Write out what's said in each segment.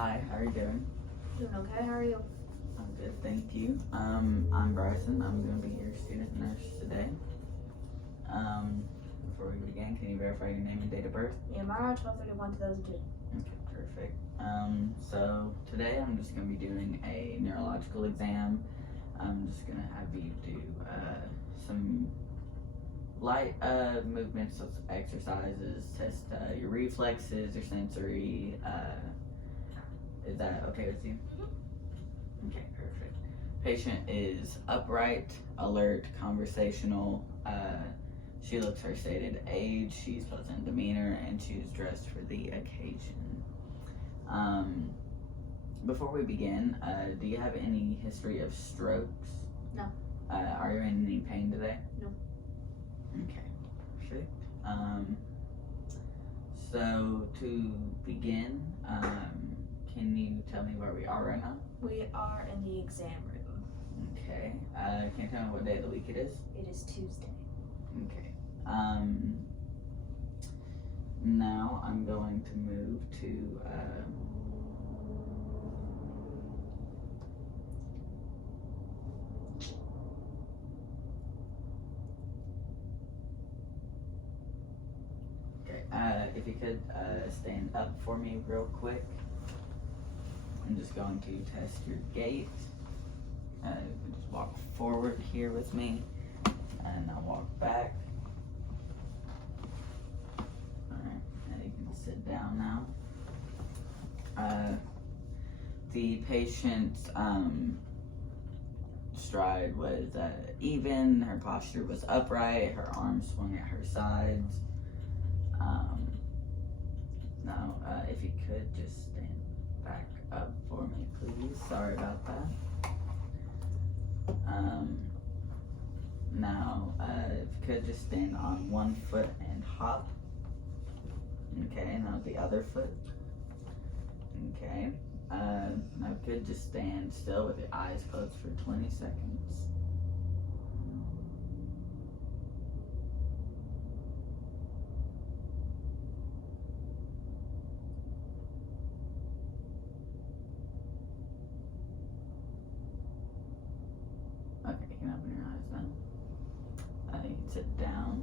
Hi, how are you doing? Doing okay, how are you? I'm good, thank you. I'm Bryson. I'm going to be your student nurse today. Before we begin, can you verify your name and date of birth? Yeah, Mara, 12/31/2002. Okay, perfect. So today I'm just going to be doing a neurological exam. I'm just going to have you do some light movements, so exercises, test your reflexes, your sensory. Is that okay with you? Okay, perfect. Patient is upright, alert, conversational. She looks her stated age, she's pleasant demeanor, and she's dressed for the occasion. Before we begin, do you have any history of strokes? No. Are you in any pain today? No. Okay, perfect. So to begin, can you tell me where we are right now? We are in the exam room. Okay. Can you tell me what day of the week it is? It is Tuesday. Okay. Now I'm going to move to if you could stand up for me real quick. I'm just going to test your gait. You can just walk forward here with me, and I'll walk back. Alright, and you can sit down now. The patient's stride was even, her posture was upright, her arms swung at her sides. Now, if you could just stand back up for me, please. Sorry about that. Now, if you could just stand on one foot and hop. Okay, now the other foot. Okay. Now you could just stand still with your eyes closed for 20 seconds. Okay, you can open your eyes now. You can sit down.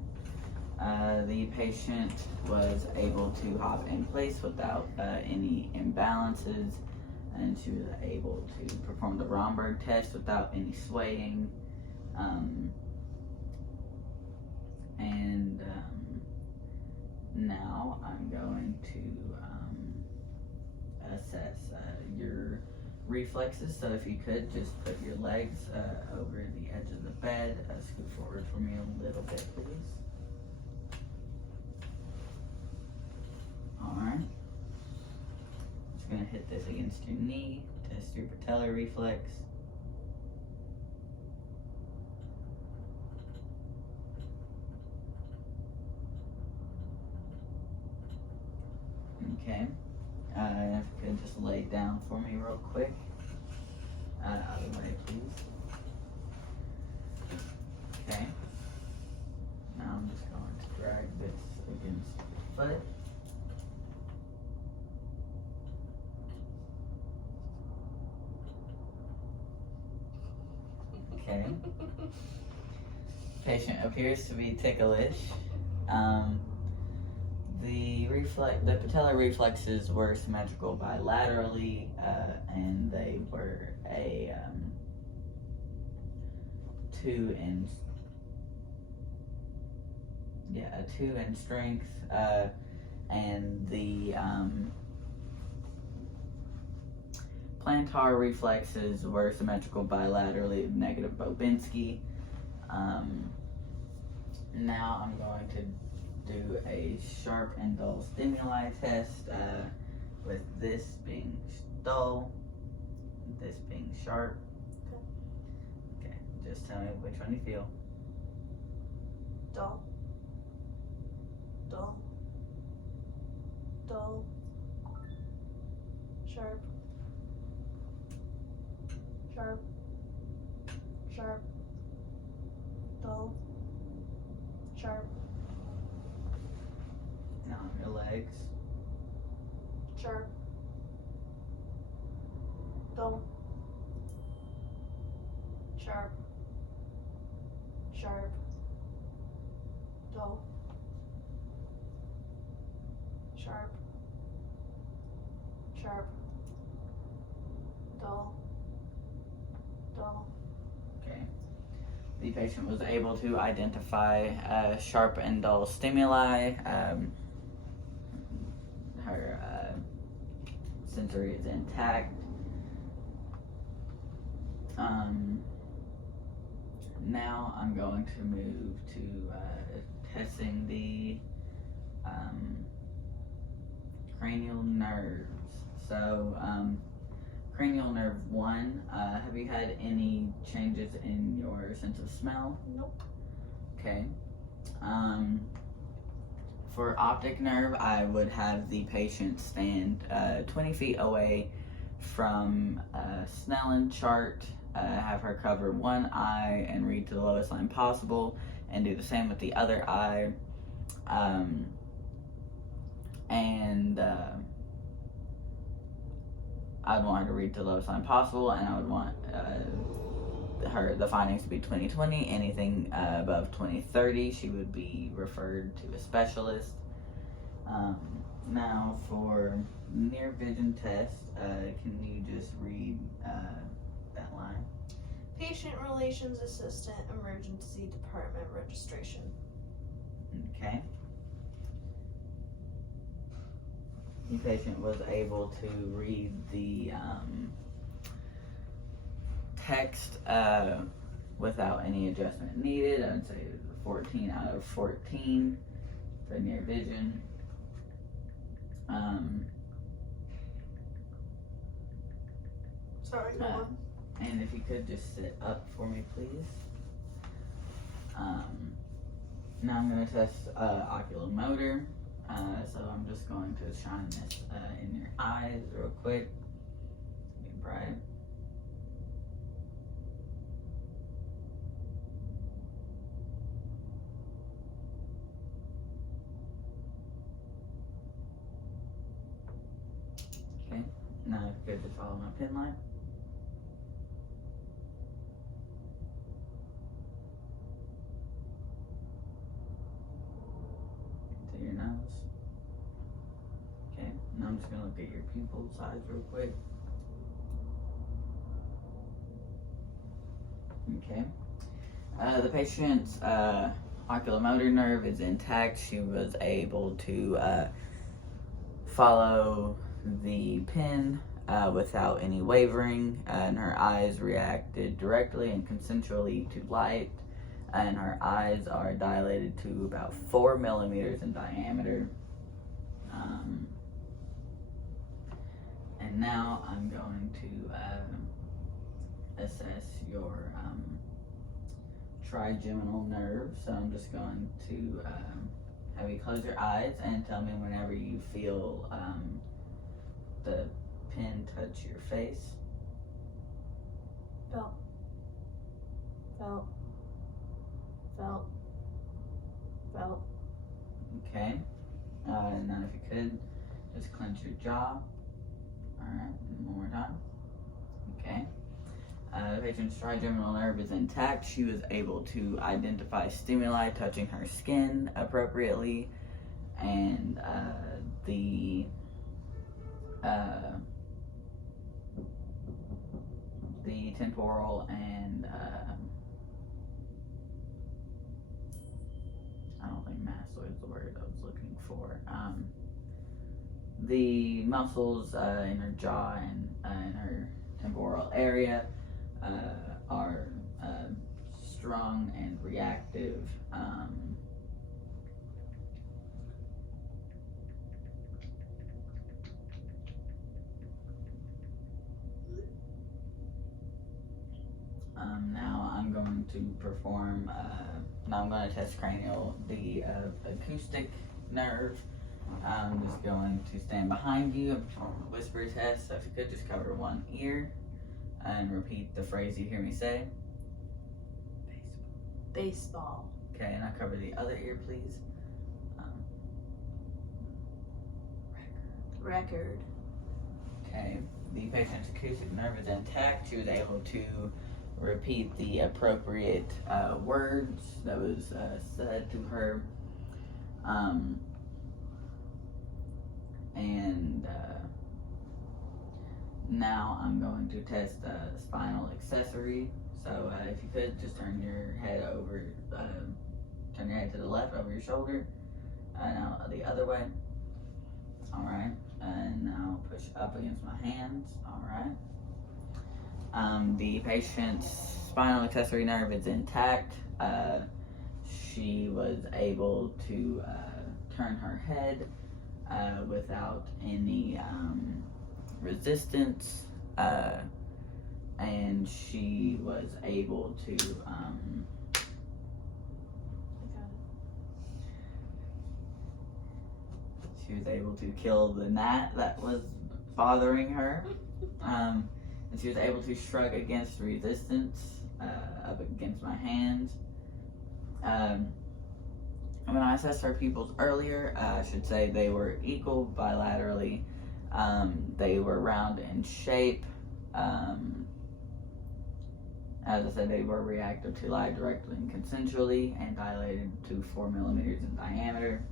The patient was able to hop in place without any imbalances, and she was able to perform the Romberg test without any swaying. Now I'm going to assess your reflexes. So if you could just put your legs over the edge of the bed, scoot forward for me a little bit, please. Alright. Just gonna hit this against your knee, test your patellar reflex. Okay. If you could just lay down for me real quick. Out of the way, please. Okay. Now I'm just going to drag this against your foot. Okay. Patient appears to be ticklish. The patellar reflexes were symmetrical bilaterally, and they were a 2 in strength, and the plantar reflexes were symmetrical bilaterally, negative Bobinski. Now I'm going to do a sharp and dull stimuli test, with this being dull, this being sharp. Okay, just tell me which one you feel. Dull. Dull. Dull. Sharp. Sharp. Sharp. Dull. Sharp. Now on your legs. Sharp. dull, sharp, sharp, dull, sharp, sharp, dull, dull. Okay. The patient was able to identify sharp and dull stimuli. Her sensory is intact. Now I'm going to move to testing the cranial nerves. So, cranial nerve 1, have you had any changes in your sense of smell? Nope. Okay. For optic nerve, I would have the patient stand 20 feet away from a Snellen chart, have her cover one eye and read to the lowest line possible, and do the same with the other eye. I'd want her to read to the lowest line possible, and I would want the findings to be 20/20. Anything above 20/30, she would be referred to a specialist. Now for near vision test, can you just read that line? Patient Relations Assistant, Emergency Department Registration. Okay. The patient was able to read the text without any adjustment needed. I would say 14 out of 14 for near vision. Sorry, go on. And if you could just sit up for me, please. Now I'm going to test oculomotor. So I'm just going to shine this in your eyes real quick. Be bright. Okay, now if you could just follow my pin line. To your nose. Okay, now I'm just going to look at your pupil size real quick. Okay. The patient's oculomotor nerve is intact. She was able to follow the pin without any wavering, and her eyes reacted directly and consensually to light, and her eyes are dilated to about 4 millimeters in diameter. And now I'm going to assess your trigeminal nerve. So I'm just going to have you close your eyes and tell me whenever you feel the pin touch your face. Felt. Felt. Felt. Felt. Okay. And now if you could, just clench your jaw. Alright, one more time. Okay. The patient's trigeminal nerve is intact. She was able to identify stimuli touching her skin appropriately, and the temporal and I don't think mastoid is the word I was looking for. The muscles in her jaw and in her temporal area are strong and reactive. Now I'm going to perform, now I'm going to test the acoustic nerve. I'm just going to stand behind you and perform a whisper test. So if you could just cover one ear and repeat the phrase you hear me say. Baseball. Okay, and I'll cover the other ear, please. Record. Okay, the patient's acoustic nerve is intact. She was able to repeat the appropriate words that was said to her. Now I'm going to test spinal accessory. So if you could just turn your head over, turn your head to the left over your shoulder, now the other way. All right, and now push up against my hands. All right. The patient's spinal accessory nerve is intact. She was able to turn her head without any resistance, and she was able to kill the gnat that was bothering her, and she was able to shrug against resistance up against my hands. When I assessed her pupils earlier, I should say they were equal bilaterally. They were round in shape. As I said, they were reactive to light directly and consensually, and dilated to 4 millimeters in diameter.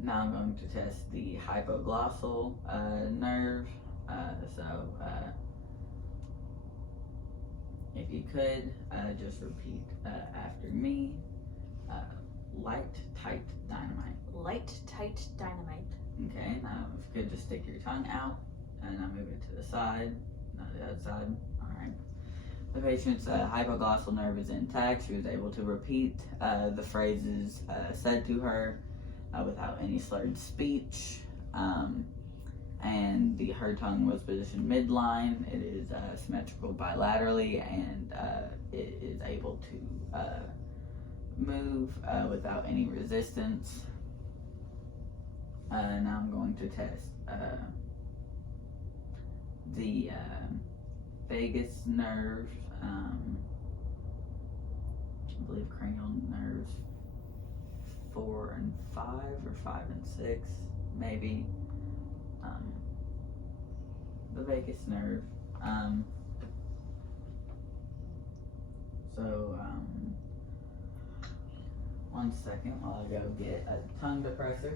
Now I'm going to test the hypoglossal nerve. If you could, just repeat after me. Light, tight, dynamite. Light, tight, dynamite. Okay, now if you could just stick your tongue out, and now move it to the side, not the other side. All right. The patient's hypoglossal nerve is intact. She was able to repeat the phrases said to her without any slurred speech. And her tongue was positioned midline. It is symmetrical bilaterally, and it is able to move without any resistance. Now I'm going to test the vagus nerve, I believe cranial nerves 4 and 5, or 5 and 6, maybe. The vagus nerve. One second while I go get a tongue depressor.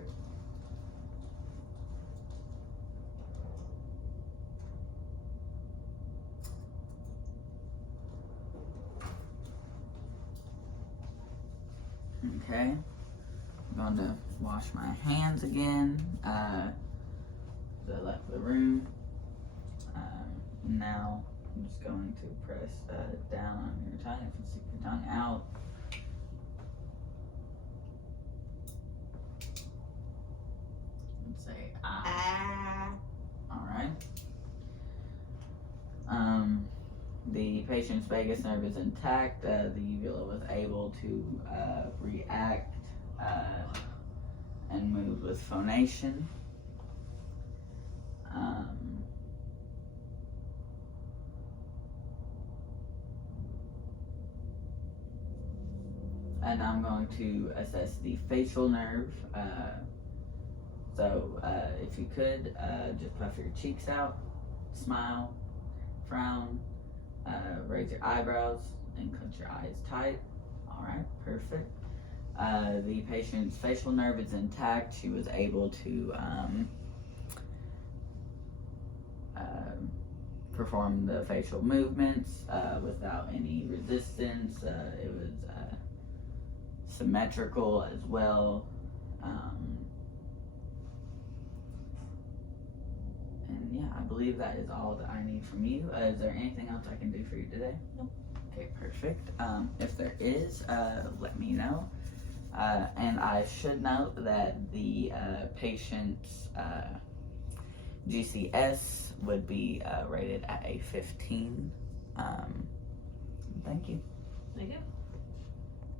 Okay, I'm going to wash my hands again. I left the room. Now I'm just going to press down on your tongue. If you stick your tongue out. Let's say ah. All right. The patient's vagus nerve is intact. The uvula was able to react and move with phonation. And I'm going to assess the facial nerve. If you could, just puff your cheeks out, smile, frown, raise your eyebrows, and clench your eyes tight. All right, perfect. The patient's facial nerve is intact. She was able to perform the facial movements without any resistance. It was symmetrical as well. And yeah, I believe that is all that I need from you. Is there anything else I can do for you today? No. Okay, perfect. If there is, let me know. And I should note that the patient's GCS would be rated at a 15. Thank you. Thank you.